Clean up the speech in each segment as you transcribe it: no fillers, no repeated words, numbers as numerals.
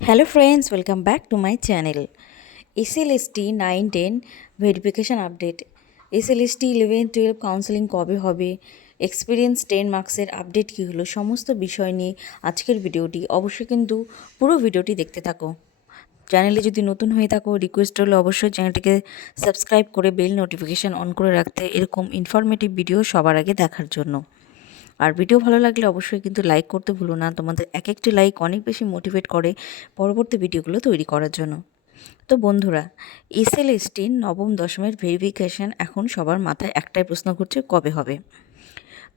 Hello friends, welcome back to my channel. SLST 9-10 verification update. SLST 11-12 counselling কবে হবে, experience 10 মার্কসের update কী হলো, সমস্ত বিষয় নিয়ে আজকের ভিডিওটি। অবশ্যই কিন্তু পুরো ভিডিওটি দেখতে থাকো। চ্যানেলে যদি নতুন হয়ে থাকো, রিকোয়েস্ট হলো অবশ্যই চ্যানেলটিকে সাবস্ক্রাইব করে বেল নোটিফিকেশান অন করে রাখতে, এরকম ইনফরমেটিভ ভিডিও সবার আগে দেখার জন্য। আর ভিডিও ভালো লাগলে অবশ্যই কিন্তু লাইক করতে ভুলো না, তোমাদের এক একটি লাইক অনেক বেশি মোটিভেট করে পরবর্তী ভিডিওগুলো তৈরি করার জন্য। তো বন্ধুরা, এসএলএসটির নবম দশমের ভেরিফিকেশান এখন সবার মাথায় একটাই প্রশ্ন করছে, কবে হবে।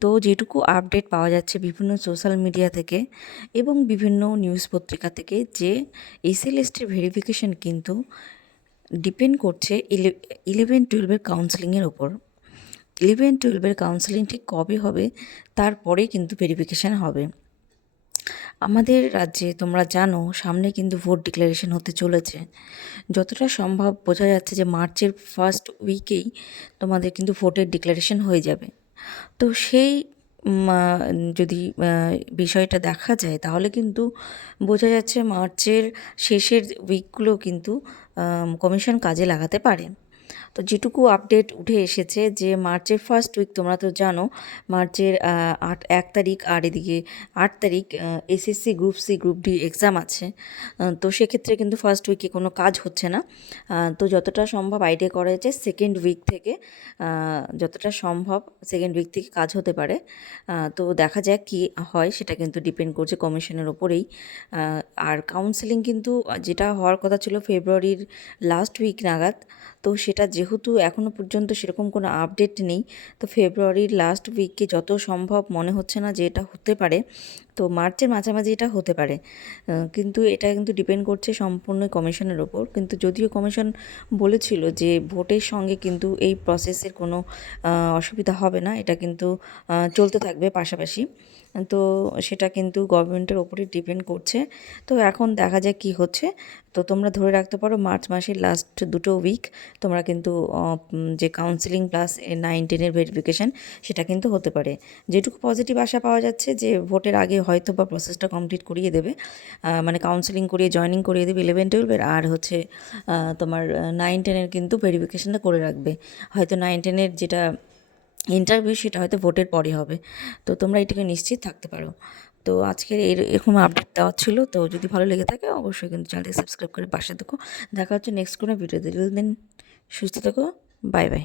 তো যেটুকু আপডেট পাওয়া যাচ্ছে বিভিন্ন সোশ্যাল মিডিয়া থেকে এবং বিভিন্ন নিউজ পত্রিকা থেকে, যে এসএলএসটির ভেরিফিকেশান কিন্তু ডিপেন্ড করছে 11-12 কাউন্সেলিংয়ের ওপর। 11-12 কাউন্সেলিং ঠিক কবে হবে তারপরেই কিন্তু ভেরিফিকেশান হবে। আমাদের রাজ্যে তোমরা জানো সামনে কিন্তু ভোট ডিক্লারেশন হতে চলেছে। যতটা সম্ভব বোঝা যাচ্ছে যে মার্চের ফার্স্ট উইকেই তোমাদের কিন্তু ভোটের ডিক্লারেশন হয়ে যাবে। তো সেই যদি বিষয়টা দেখা যায় তাহলে কিন্তু বোঝা যাচ্ছে মার্চের শেষের উইকগুলো কিন্তু কমিশন কাজে লাগাতে পারে। তো যেটুকু আপডেট উঠে এসেছে যে মার্চের ফার্স্ট উইক, তোমরা তো জানো মার্চের 1 তারিখ, আর এদিকে 8 তারিখ SSC group C group D exam আছে। তো সেক্ষেত্রে কিন্তু ফার্স্ট উইকে কোনো কাজ হচ্ছে না। তো যতটা সম্ভব আইডিয়া করা যাচ্ছে সেকেন্ড উইক থেকে, যতটা সম্ভব সেকেন্ড উইক থেকে কাজ হতে পারে। তো দেখা যাক কী হয়, সেটা কিন্তু ডিপেন্ড করছে কমিশনের ওপরেই। আর কাউন্সেলিং কিন্তু যেটা হওয়ার কথা ছিল ফেব্রুয়ারির লাস্ট উইক নাগাদ, তো সেটা যেহেতু এখনও পর্যন্ত সেরকম কোনো আপডেট নেই, তো ফেব্রুয়ারির লাস্ট উইকে যত সম্ভব মনে হচ্ছে না যে এটা হতে পারে। তো মার্চের মাঝামাঝি এটা হতে পারে, কিন্তু এটা কিন্তু ডিপেন্ড করছে সম্পূর্ণ কমিশনের ওপর। কিন্তু যদিও কমিশন বলেছিল যে ভোটের সঙ্গে কিন্তু এই প্রসেসের কোনো অসুবিধা হবে না, এটা কিন্তু চলতে থাকবে পাশাপাশি। তো সেটা কিন্তু গভর্নমেন্টের ওপরে ডিপেন্ড করছে। তো এখন দেখা যাক কী হচ্ছে। তো তোমরা ধরে রাখতে পারো মার্চ মাসের লাস্ট দুটো উইক তোমরা কিন্তু যে কাউন্সেলিং প্লাস 9-10 ভেরিফিকেশান সেটা কিন্তু হতে পারে। যেটুকু পজিটিভ আশা পাওয়া যাচ্ছে যে ভোটের আগে হয়তো বা প্রসেসটা কমপ্লিট করিয়ে দেবে, মানে কাউন্সেলিং করিয়ে জয়েনিং করিয়ে দেবে 11-12, আর হচ্ছে তোমার 9-10 কিন্তু ভেরিফিকেশানটা করে রাখবে। হয়তো 9-10 যেটা ইন্টারভিউ সেটা হয়তো ভোটের পরে হবে। তো তোমরা এটাকে নিশ্চিত থাকতে পারো। তো আজকের এরকম আপডেট দেওয়া ছিল। তো যদি ভালো লেগে থাকে অবশ্যই কিন্তু চ্যানেলটি সাবস্ক্রাইব করে পাশে থেকো। দেখা হচ্ছে নেক্সট কোনো ভিডিওতে। দিন সুস্থ থেকো, বাই বাই।